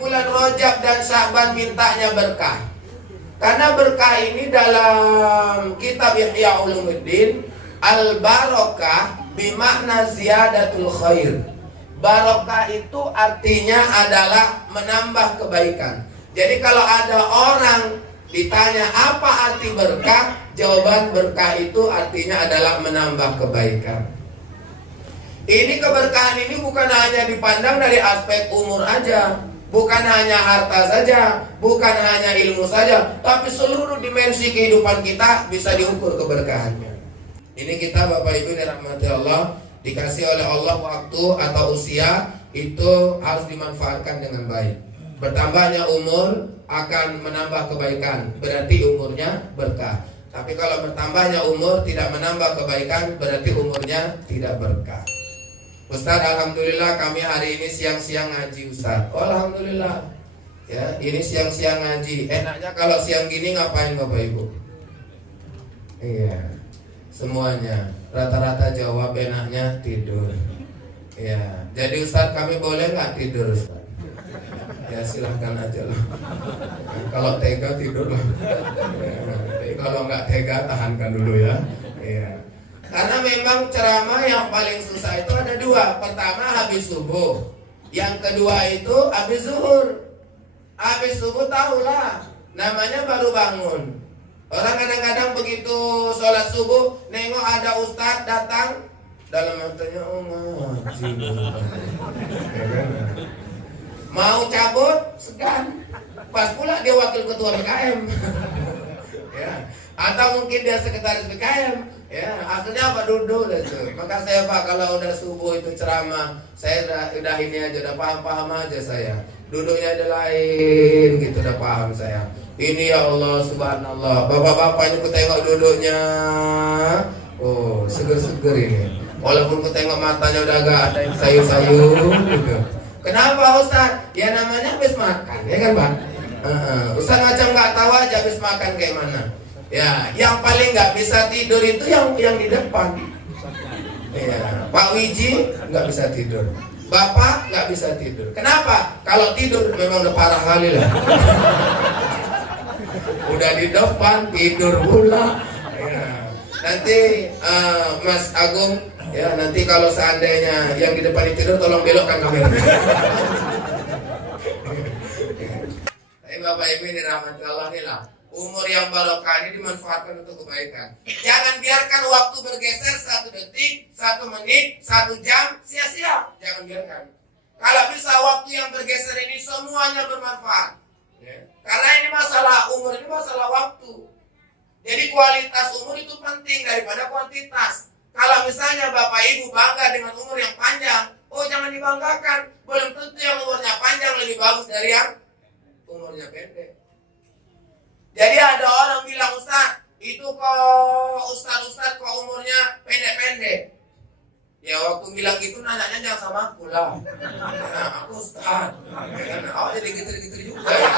bulan Rajab dan Sya'ban mintanya berkah? Karena berkah ini dalam kitab Ihya Ulumuddin, al-barakah bimakna ziyadatul khair. Barokah itu artinya adalah menambah kebaikan. Jadi kalau ada orang ditanya apa arti berkah, jawaban berkah itu artinya adalah menambah kebaikan. Ini keberkahan ini bukan hanya dipandang dari aspek umur aja, bukan hanya harta saja, bukan hanya ilmu saja, tapi seluruh dimensi kehidupan kita bisa diukur keberkahannya. Ini kita Bapak Ibu dirahmati Allah, dikasih oleh Allah waktu atau usia itu harus dimanfaatkan dengan baik. Bertambahnya umur akan menambah kebaikan, berarti umurnya berkah. Tapi kalau bertambahnya umur tidak menambah kebaikan, berarti umurnya tidak berkah. Ustaz, alhamdulillah kami hari ini siang-siang ngaji Ustaz. Oh, alhamdulillah. Ya, ini siang-siang ngaji. Enaknya kalau siang gini ngapain Bapak Ibu? Iya. Semuanya rata-rata jawab enaknya tidur. Ya, jadi Ustaz kami boleh nggak tidur Ustaz? Ya silahkan aja lah. Kalau tega tidur lah. Ya, kalau nggak tega tahankan dulu ya. Ya. Karena memang ceramah yang paling susah itu ada dua. Pertama habis subuh, yang kedua itu habis zuhur. Habis subuh tahulah, namanya baru bangun. Orang kadang-kadang begitu sholat subuh, nengok ada ustadz datang, dalam matanya oh ngaji. Mau cabut, segan. Pas pula dia wakil ketua BKM. Ya. Atau mungkin dia sekretaris BKM. Ya, akhirnya apa duduk itu. Maka saya Pak kalau udah subuh itu ceramah, saya udah ini aja, udah paham aja saya. Duduknya ada lain gitu, udah paham saya. Ini ya Allah subhanallah. Bapak-bapak ini ku tengok duduknya. Oh, seger-seger ini. Walaupun ku tengok matanya udah agak ada yang sayur-sayur gitu. Kenapa Ustaz? Ya namanya habis makan, ya kan Pak? Ustaz macam nggak tahu aja habis makan kayak mana. Ya, yang paling nggak bisa tidur itu yang di depan. Ya, Pak Wiji nggak bisa tidur, Bapak nggak bisa tidur. Kenapa? Kalau tidur memang udah parah kali lah. Udah di depan tidur pula. Ya. Nanti Mas Agung, ya nanti kalau seandainya yang di depan tidur, tolong belokkan kamera. Tapi Bapak Ibu ini dirahmati Allah nih lah. Umur yang barokah ini dimanfaatkan untuk kebaikan. Jangan biarkan waktu bergeser 1 detik, 1 menit, 1 jam sia-sia. Jangan biarkan. Kalau bisa waktu yang bergeser ini semuanya bermanfaat. Ya. Karena ini masalah umur, ini masalah waktu. Jadi kualitas umur itu penting daripada kuantitas. Kalau misalnya Bapak Ibu bangga dengan umur yang panjang, oh jangan dibanggakan. Belum tentu yang umurnya panjang lebih bagus dari yang umurnya pendek. Jadi ada orang bilang Ustaz, itu kok Ustaz kok umurnya pendek-pendek. Ya waktu bilang gitu nanyanya jangan sama aku lah. Nah, aku Ustaz. Oh jadi gitu-gitu juga ya.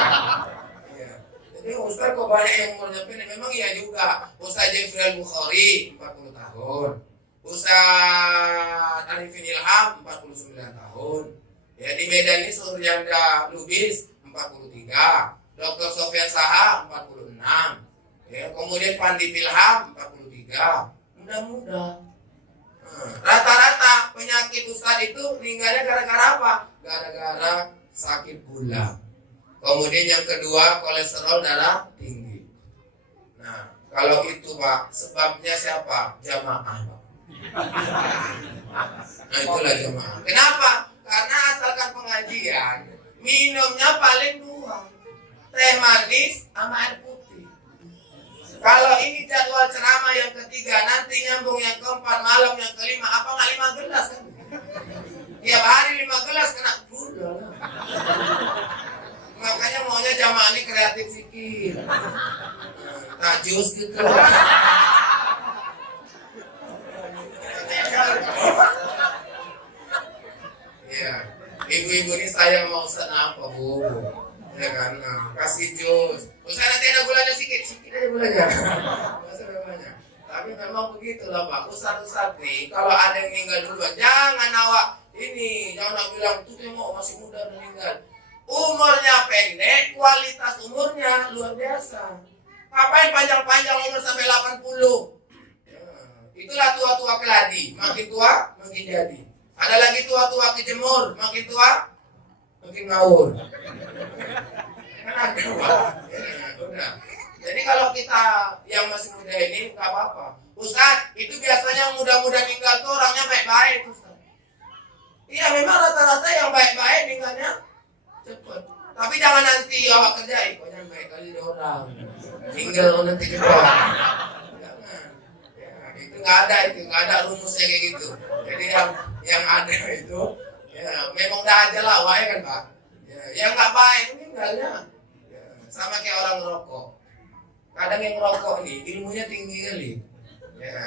Jadi Ustaz kok banyak yang umurnya pendek. Memang iya juga. Ustaz Jefri Al-Bukhari 40 tahun. Ustaz Arifin Ilham 49 tahun. Ya di Medan ini Suryanda Lubis 43. Dr. Sofyan Saha 46. Ya, kemudian Pandit Ilham 43. Mudah-mudah. Rata-rata penyakit Ustaz itu meninggalnya gara-gara apa? Gara-gara sakit gula. Kemudian yang kedua kolesterol darah tinggi. Nah, kalau itu Pak, sebabnya siapa? Jamaah. Nah, itulah jamaah. Kenapa? Karena asalkan pengajian, minumnya paling 2. Teh manis sama air putih. Kalau ini jadwal ceramah yang ketiga, nanti nyambung yang keempat, malam yang kelima, apa nggak 5 gelas kan? Tiap hari 5 gelas kena gula. Makanya maunya jamaah ini kreatif sikit. Tak jus gitu. Ya, ibu-ibu ini sayang mau Ustaz apa Bu? Ya kan, kasih jus. Ustaz nanti ada gulanya sedikit aja gulanya. Masih banyak. Tapi memang begitulah Pak. Ustaz nih, kalau ada yang meninggal duluan, jangan awak ini, jangan bilang tuh mau masih muda meninggal. Umurnya pendek, kualitas umurnya luar biasa. Ngapain panjang-panjang umur sampai 80? Itulah tua-tua keladi. Makin tua, makin jadi. Ada lagi tua-tua kejemur. Makin tua, makin ngawur. Kan ada, Pak. Udah. Jadi kalau kita yang masih muda ini nggak apa-apa. Ustaz, itu biasanya muda-muda meninggal tuh orangnya baik-baik, Ustaz. Iya, memang rata-rata yang baik-baik meninggalnya cepat. Tapi jangan nanti awak kerjain. Kok jangan baik kali dia orang. Tinggal nanti kita. Jangan. Ya, itu nggak ada rumusnya kayak gitu. Jadi yang ada itu, ya memang dah aja lah, wae kan Pak. Ya, yang nggak baik meninggalnya. Ya, sama kayak orang ngerokok. Kadang yang ngerokok nih ilmunya tinggi kali. Ya,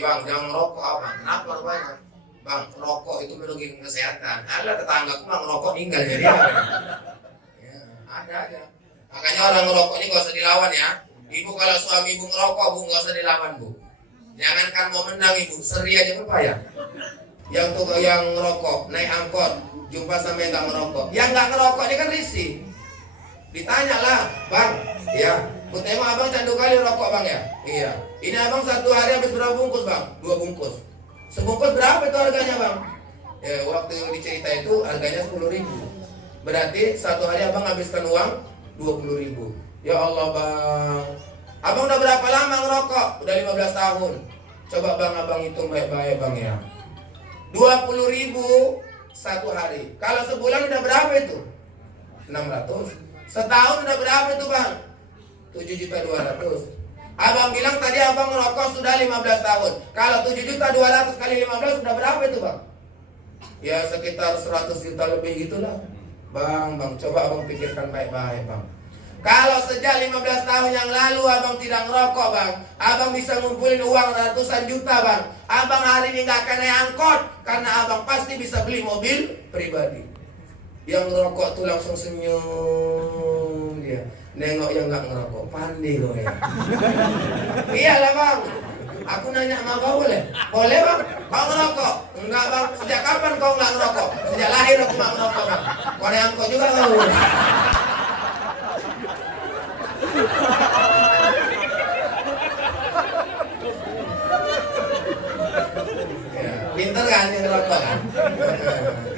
bang jangan ngerokok abang. Kenapa rupanya? Bang, rokok itu merugikan kesehatan. Ada tetanggaku mah ngerokok meninggal jadi. Ya, ada aja. Makanya orang ngerokok ini gak usah dilawan ya. Ibu kalau suami ibu ngerokok, bu gak usah dilawan bu. Jangankan mau menang ibu, seri aja berpayah. Yang ngerokok naik angkot, jumpa sama yang gak ngerokok. Yang gak ngerokok ini kan risih. Ditanyalah, bang, ya, ku tengok abang candu kali rokok bang ya. Iya. Ini abang satu hari habis berapa bungkus bang? 2 bungkus. Sebungkus berapa itu harganya bang? Ya, waktu dicerita itu harganya 10.000. Berarti satu hari abang habiskan uang 20.000. Ya Allah bang, abang udah berapa lama ngerokok? Udah 15 tahun. Coba bang abang hitung baik-baik bang ya. 20.000 satu hari. Kalau sebulan udah berapa itu? 600. Setahun udah berapa itu bang? 7.200.000. Abang bilang tadi abang ngerokok sudah 15 tahun. Kalau 7.200.000 kali 15 udah berapa itu bang? Ya sekitar 100 juta lebih gitulah. Bang, coba abang pikirkan baik-baik bang. Kalau sejak 15 tahun yang lalu abang tidak ngerokok bang, abang bisa ngumpulin uang ratusan juta bang. Abang hari ini gak akan naik angkot karena abang pasti bisa beli mobil pribadi. Yang ngerokok tuh langsung senyum dia. Nengok yang gak ngerokok, pandai loh ya. Iyalah bang, aku nanya sama kau boleh? Boleh bang? Kau ngerokok? Enggak bang, sejak kapan kau gak ngerokok? Sejak lahir aku gak ngerokok bang. Kau naik angkot juga kau. Ya, pinter kan yang ngerokok kan?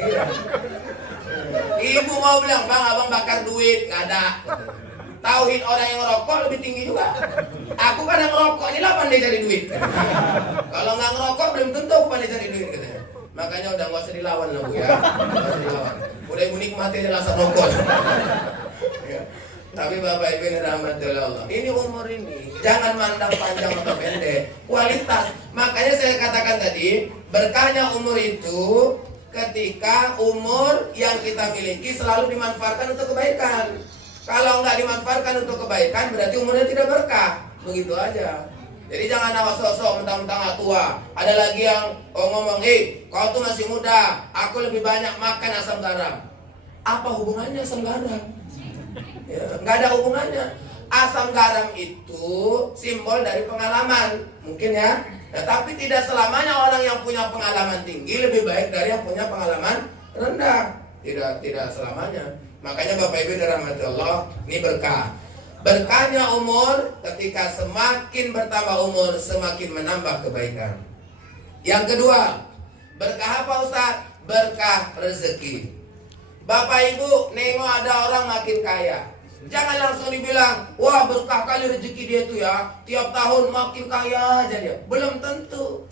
Iya. Ibu mau bilang, bang abang bakar duit, gak ada. Tauhid orang yang ngerokok lebih tinggi juga. Aku kan yang ngerokok ini lah pandai cari duit. Kalau nggak ngerokok belum tentu aku pandai cari duit katanya. Makanya udah nggak usah dilawan lah bu ya. Nggak usah dilawan. Udah ibu nikmati aja rasa rokok. Ya. Tapi Bapak Ibu yang rahmatullah Allah, ini umur ini jangan mandang panjang atau pendek, kualitas. Makanya saya katakan tadi, berkahnya umur itu ketika umur yang kita miliki selalu dimanfaatkan untuk kebaikan. Kalau nggak dimanfaatkan untuk kebaikan, berarti umurnya tidak berkah. Begitu aja. Jadi jangan awas sosok mentang-mentang tua. Ada lagi yang ngomong, kau tuh masih muda, aku lebih banyak makan asam garam. Apa hubungannya asam garam? Ya, nggak ada hubungannya. Asam garam itu simbol dari pengalaman, mungkin ya. Nah, tapi tidak selamanya orang yang punya pengalaman tinggi lebih baik dari yang punya pengalaman rendah. Tidak selamanya. Makanya Bapak Ibu dirahmati Allah, ini berkah. Berkahnya umur, ketika semakin bertambah umur, semakin menambah kebaikan. Yang kedua, berkah apa Ustaz? Berkah rezeki. Bapak Ibu nengok ada orang makin kaya, jangan langsung dibilang, wah berkah kali rezeki dia itu ya, tiap tahun makin kaya aja dia. Belum tentu.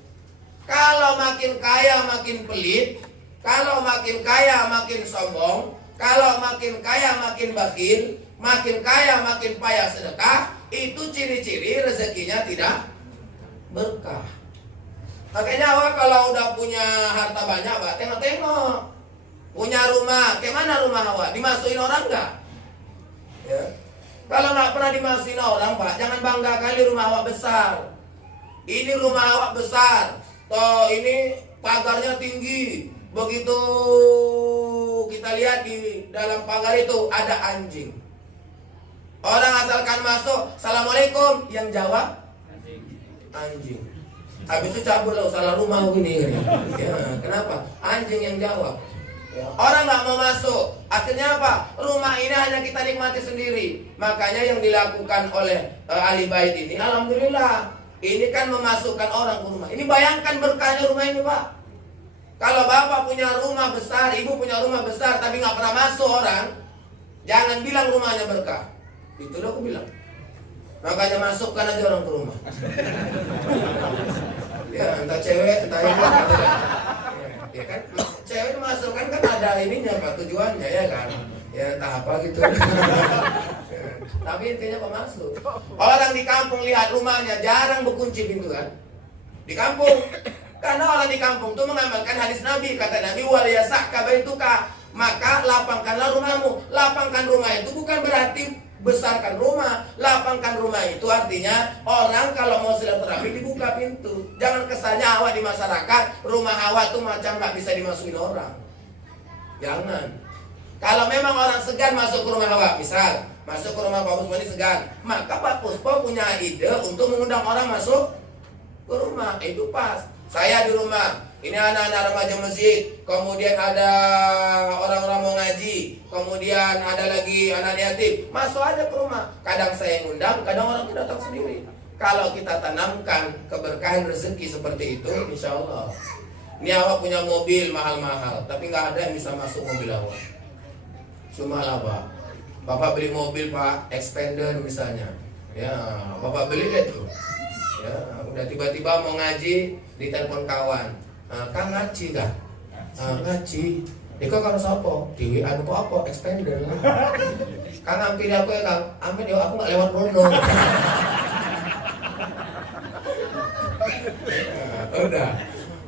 Kalau makin kaya makin pelit, kalau makin kaya makin sombong, kalau makin kaya makin bakhil, makin kaya makin payah sedekah, itu ciri-ciri rezekinya tidak berkah. Makanya awak kalau udah punya harta banyak, Pak, tengok-tengok. Punya rumah, kayak mana rumah awak? Dimasukin orang nggak? Ya. Kalau nggak pernah dimasukin orang, Pak, jangan bangga kali rumah awak besar. Ini rumah awak besar, toh ini pagarnya tinggi. Begitu kita lihat di dalam pagar itu ada anjing. Orang asalkan masuk, assalamualaikum, yang jawab anjing. Habis itu cabut loh, salah rumah gini. Ya, kenapa? Anjing yang jawab. Ya, orang nggak mau masuk, akhirnya apa? Rumah ini hanya kita nikmati sendiri. Makanya yang dilakukan oleh ahli bait ini, alhamdulillah, ini kan memasukkan orang ke rumah. Ini bayangkan berkahnya rumah ini, Pak. Kalau bapak punya rumah besar, ibu punya rumah besar, tapi nggak pernah masuk orang, jangan bilang rumahnya berkah. Itu loh aku bilang. Makanya masukkan aja orang ke rumah. Ya, entah cewek, entah ibu, ya kan, cewek itu masuk kan ada ininya Pak, tujuannya ya kan, ya entah apa gitu. Ya, tapi intinya Pak masuk. Orang di kampung lihat rumahnya jarang berkunci pintu kan, di kampung, karena orang di kampung tuh mengamalkan hadis Nabi, kata Nabi wal yasaka baituka, maka lapangkanlah rumahmu. Lapangkan rumah itu bukan berarti besarkan rumah. Lapangkan rumah itu artinya orang kalau mau silaturahmi dibuka pintu. Jangan kesannya awak di masyarakat rumah awak tuh macam nggak bisa dimasukin orang. Jangan. Kalau memang orang segan masuk ke rumah awak, misal masuk ke rumah Pak Puspo ini segan, maka Pak Puspo punya ide untuk mengundang orang masuk ke rumah. Itu pas. Saya di rumah, ini anak-anak remaja masjid, kemudian ada orang-orang mau ngaji, kemudian ada lagi anak yatim, masuk aja ke rumah. Kadang saya ngundang, kadang orang itu datang sendiri. Kalau kita tanamkan keberkahan rezeki seperti itu, insya Allah. Ini awak punya mobil mahal-mahal, tapi nggak ada yang bisa masuk mobil awak. Cuma lah Pak, Bapak beli mobil Pak, expander misalnya, ya Bapak beli deh tuh. Ya, udah tiba-tiba mau ngaji, ditelepon kawan, Kang ngaji kan? Ngaji. Iko karo sapa? Dewi anu kok apa? Expander lah. Kang hampir aku ya Kang. Amin ya aku nggak lewat rono. Udah.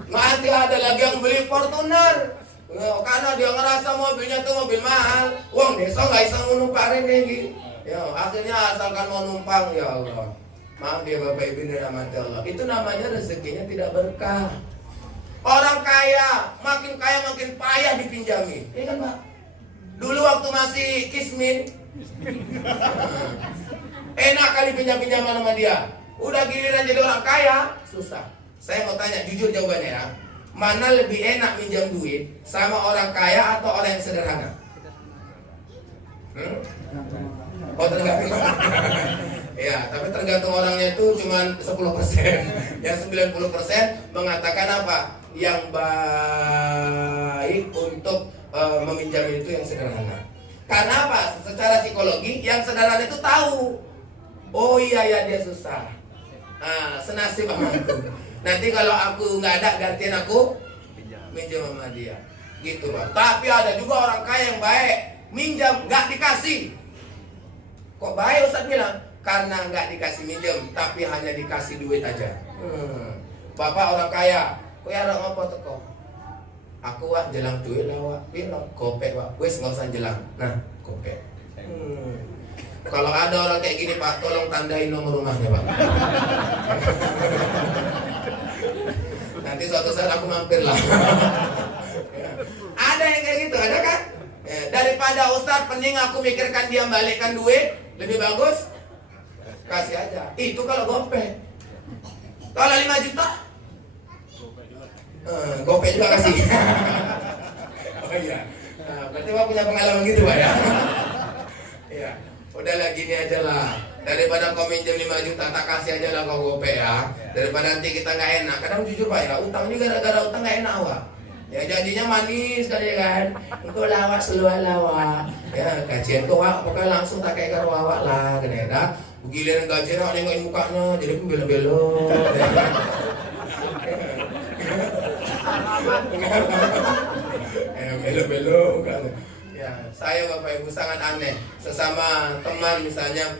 Nanti ada lagi yang beli Fortuner. Karena dia ngerasa mobilnya tuh mobil mahal. Wong desa nggak bisa numparin lagi. Ya, akhirnya asalkan mau numpang ya Allah. Maaf ya Bapak Ibu dan rahmati Allah. Itu namanya rezekinya tidak berkah. Orang kaya makin payah dipinjami. Iya kan Pak? Dulu waktu masih kismin, enak kali pinjam-pinjaman sama dia. Udah giliran jadi orang kaya, susah. Saya mau tanya jujur jawabannya ya. Mana lebih enak minjam duit sama orang kaya atau orang yang sederhana? Oh tergantung. Ya, tapi tergantung orangnya itu cuma 10%. Yang 90% mengatakan apa? Yang baik untuk meminjam itu yang sederhana. Karena apa? Secara psikologi yang sederhana itu tahu. Oh iya ya dia susah. Senasib sama aku. Nanti kalau aku nggak ada gantian aku minjam sama dia. Gitu Pak. Tapi ada juga orang kaya yang baik, minjam nggak dikasih. Kok baik Ustaz bilang? Karena nggak dikasih minjem, tapi hanya dikasih duit aja. Bapak orang kaya, kok ya orang apa teko? Aku wak jelang duit lah wak, bilang kopek wak, wes nggak usah jelang. Nah, kopek. Kalau ada orang kayak gini Pak, tolong tandain nomor rumahnya Pak. Nanti suatu saat aku mampir lah. Ada yang kayak gitu, ada kan? Daripada Ustaz pening aku mikirkan dia balikkan duit, lebih bagus kasih aja. Itu kalau gopek. Kalau 5 juta gopek juga kasih. Oh iya. Berarti Pak punya pengalaman gitu Pak ya. Iya. Udahlah gini aja lah. Daripada kau minjem 5 juta tak kasih aja lah kau gopek ya. Daripada nanti kita nggak enak. Kadang jujur Pak ya, utang ini gara-gara utang nggak enak Pak. Ya janjinya manis kali kan. Engkau lawak seluar lawak. Ya kajian tuh Wak, pokoknya langsung tak kayak karo awak lah, kena giliran gajian awak nengokin mukanya, jadi belo-belo. Belo-belo mukanya. Ya, saya Bapak Ibu sangat aneh. Sesama teman misalnya,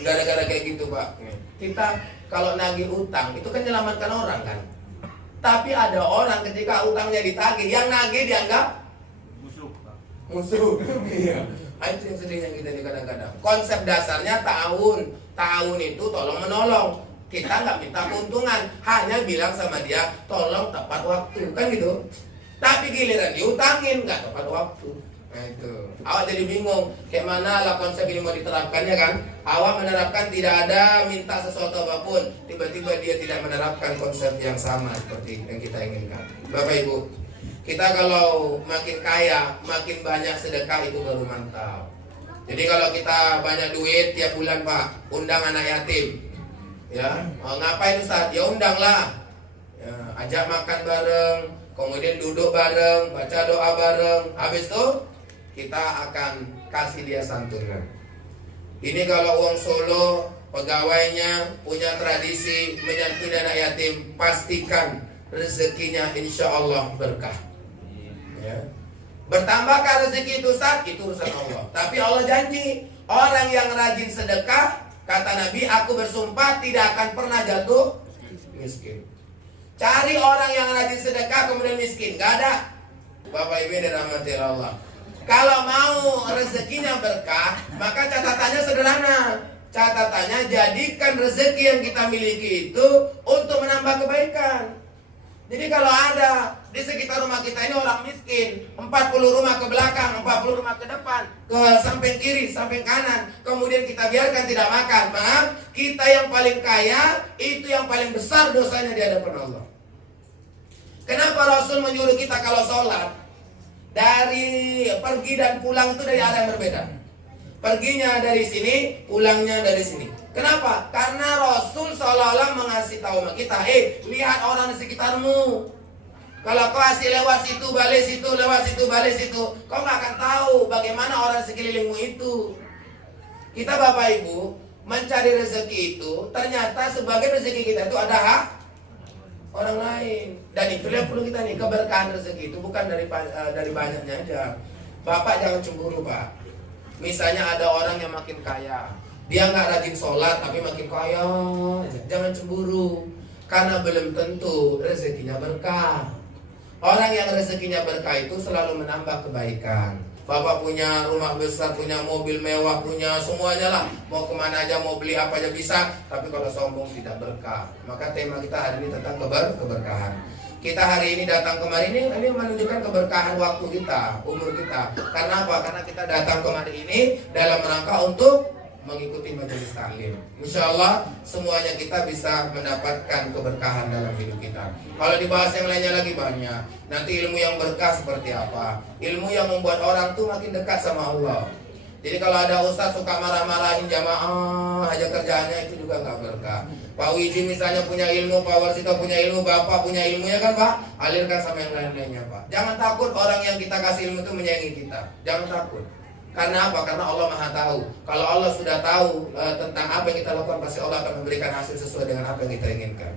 gara-gara kayak gitu Pak. Kita kalau nagih utang itu kan menyelamatkan orang kan. Tapi ada orang ketika utangnya ditagih, yang nagih dianggap musuh. Iya. Itu yang sedihnya kita ini kadang-kadang. Konsep dasarnya tahun itu tolong menolong. Kita nggak minta keuntungan, hanya bilang sama dia tolong tepat waktu, kan gitu. Tapi giliran diutangin nggak tepat waktu. Nah itu, awak jadi bingung. Kayak mana lah konsep ini mau diterapkannya kan? Awak menerapkan tidak ada minta sesuatu apapun, tiba-tiba dia tidak menerapkan konsep yang sama seperti yang kita inginkan. Bapak Ibu, Kita kalau makin kaya, makin banyak sedekah itu baru mantap. Jadi kalau kita banyak duit tiap bulan Pak, undang anak yatim. Ya, ngapain Ustaz? Ya undanglah. Ya, ajak makan bareng, kemudian duduk bareng, baca doa bareng. Habis itu kita akan kasih dia santunan. Ini kalau uang Solo, pegawainya punya tradisi menyantuni anak yatim, pastikan rezekinya insya Allah berkah. Ya. Bertambahkah rezeki itu Ustaz? Itu urusan Allah. Tapi Allah janji, orang yang rajin sedekah, kata Nabi, aku bersumpah tidak akan pernah jatuh miskin. Cari orang yang rajin sedekah kemudian miskin, gak ada. Bapak Ibu dirahmati Allah. Kalau mau rezekinya berkah, maka catatannya sederhana. Catatannya jadikan rezeki yang kita miliki itu untuk menambah kebaikan. Jadi kalau ada di sekitar rumah kita ini orang miskin, 40 rumah ke belakang, 40 rumah ke depan, ke samping kiri, samping kanan, kemudian kita biarkan tidak makan, maaf, kita yang paling kaya, itu yang paling besar dosanya di hadapan Allah. Kenapa Rasul menyuruh kita kalau sholat, dari pergi dan pulang itu dari arah yang berbeda. Perginya dari sini, pulangnya dari sini. Kenapa? Karena Rasul seolah-olah mengasih tahu kita, lihat orang di sekitarmu. Kalau kau asih lewat situ, balik situ, lewat situ, balik situ, kau nggak akan tahu bagaimana orang sekelilingmu itu. Kita Bapak Ibu mencari rezeki itu, ternyata sebagai rezeki kita itu ada hak orang lain. Dan itu yang perlu kita nih, keberkahan rezeki itu bukan dari banyaknya aja. Bapak jangan cemburu Pak. Misalnya ada orang yang makin kaya, dia nggak rajin sholat tapi makin kaya, jangan cemburu, karena belum tentu rezekinya berkah. Orang yang rezekinya berkah itu selalu menambah kebaikan. Bapak punya rumah besar, punya mobil mewah, punya semuanya lah, mau kemana aja, mau beli apa aja bisa, tapi kalau sombong tidak berkah. Maka tema kita hari ini tentang keberkahan. Kita hari ini datang kemari ini menunjukkan keberkahan waktu kita, umur kita. Karena apa? Karena kita datang kemari ini dalam rangka untuk mengikuti majelis taklim. Insya Allah semuanya kita bisa mendapatkan keberkahan dalam hidup kita. Kalau dibahas yang lainnya lagi banyak. Nanti ilmu yang berkah seperti apa? Ilmu yang membuat orang tuh makin dekat sama Allah. Jadi kalau ada ustaz suka marah-marahin jamaah aja kerjaannya, itu juga nggak berkah. Pak Wiji misalnya punya ilmu, Pak Warsito punya ilmu, Bapak punya ilmunya kan Pak, alirkan sama yang lain-lainnya Pak. Jangan takut orang yang kita kasih ilmu itu menyayangi kita. Jangan takut. Karena apa? Karena Allah Maha tahu. Kalau Allah sudah tahu tentang apa yang kita lakukan, pasti Allah akan memberikan hasil sesuai dengan apa yang kita inginkan.